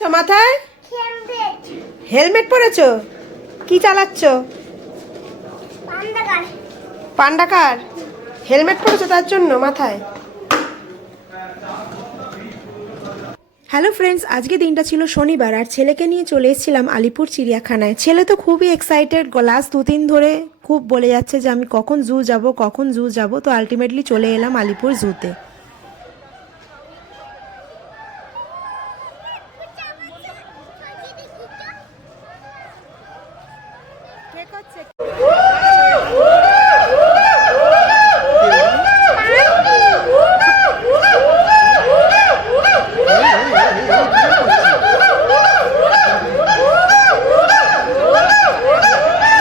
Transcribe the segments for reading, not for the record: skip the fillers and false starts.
তো মাথায় হেলমেট পরেছো? কি চালাচ্ছ? পান্ডা কার? হেলমেট পরেছো তার জন্য মাথায়? হ্যালো ফ্রেন্ডস, আজকে দিনটা ছিল শনিবার আর ছেলেকে নিয়ে চলে এসেছিলাম আলিপুর চিড়িয়াখানায়। ছেলে তো খুবই এক্সাইটেড, লাস্ট 2 দিন ধরে খুব বলে যাচ্ছে যে আমি কখন জু যাব, কখন জু যাব। তো আলটিমেটলি চলে এলাম আলিপুর জুতে।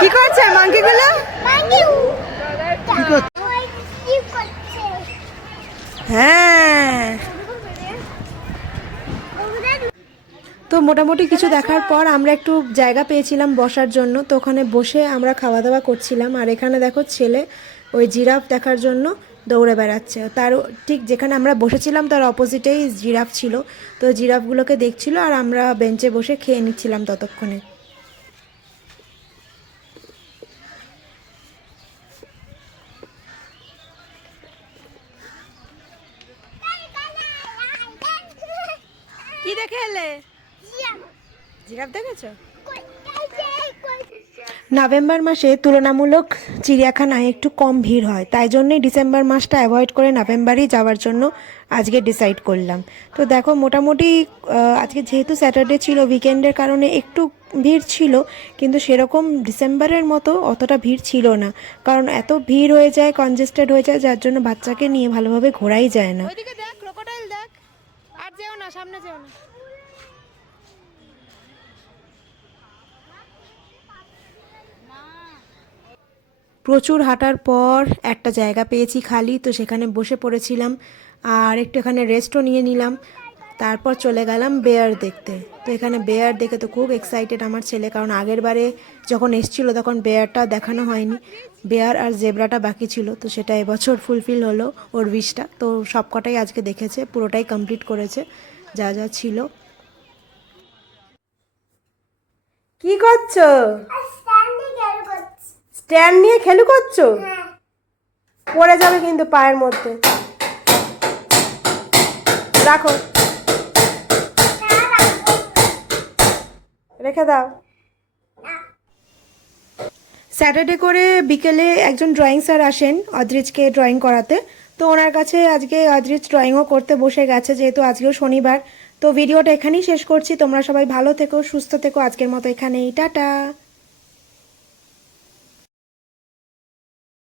কি করছে মাঙ্কিগুলো? হ্যাঁ, তো মোটামুটি কিছু দেখার পর আমরা একটু জায়গা পেয়েছিলাম বসার জন্য। তো ওখানে বসে আমরা খাওয়া দাওয়া করছিলাম। আর এখানে দেখো ছেলে ওই জিরাফ দেখার জন্য দৌড়ে বেড়াচ্ছে। তার ঠিক যেখানে আমরা বসেছিলাম তার অপোজিটেই জিরাফ ছিল। তো জিরাফগুলোকে দেখছিল আর আমরা বেঞ্চে বসে খেয়ে নিচ্ছিলাম ততক্ষণে। কি দেখে এলে? জিরাফ দেখেছো? নভেম্বর মাসে তুলনামূলক চিড়িয়াখানায় একটু কম ভিড় হয়, তাই জন্যই ডিসেম্বর মাসটা অ্যাভয়েড করে নভেম্বরেই যাওয়ার জন্য আজকে ডিসাইড করলাম। তো দেখো মোটামুটি আজকে যেহেতু স্যাটারডে ছিল, উইকেন্ডের কারণে একটু ভিড় ছিল, কিন্তু সেরকম ডিসেম্বরের মতো অতটা ভিড় ছিল না। কারণ এত ভিড় হয়ে যায়, কনজেস্টেড হয়ে যায়, যার জন্য বাচ্চাকে নিয়ে ভালোভাবে ঘোরাই যায় না। ওইদিকে দেখ, ক্রোকোডাইল দেখ। আর যেও না, সামনে যেও না। প্রচুর হাঁটার পর একটা জায়গা পেয়েছি খালি, তো সেখানে বসে পড়েছিলাম আর একটু এখানে রেস্টও নিয়ে নিলাম। তারপর চলে গেলাম বেয়ার দেখতে। তো এখানে বেয়ার দেখে তো খুব এক্সাইটেড আমার ছেলে, কারণ আগের বারে যখন এসেছিলো তখন বেয়ারটা দেখানো হয়নি, বেয়ার আর জেব্রাটা বাকি ছিল। তো সেটা এবছর ফুলফিল হলো ওর উইশটা। তো সবকটাই আজকে দেখেছে, পুরোটাই কমপ্লিট করেছে যা যা ছিল। কি করছো? স্ট্যান্ড নিয়ে খেলু করছো? পড়ে যাবে কিন্তু পায়ের মধ্যে। রাখো, রেখে দাও। স্যাটারডে করে বিকেলে একজন ড্রয়িং স্যার আসেন অদ্রিজকে ড্রয়িং করাতে। তো ওনার কাছে আজকে অদ্রিজ ড্রয়িংও করতে বসে গেছে, যেহেতু আজকেও শনিবার। তো ভিডিওটা এখানেই শেষ করছি। তোমরা সবাই ভালো থেকো, সুস্থ থেকো। আজকের মতো এখানেই, টাটা।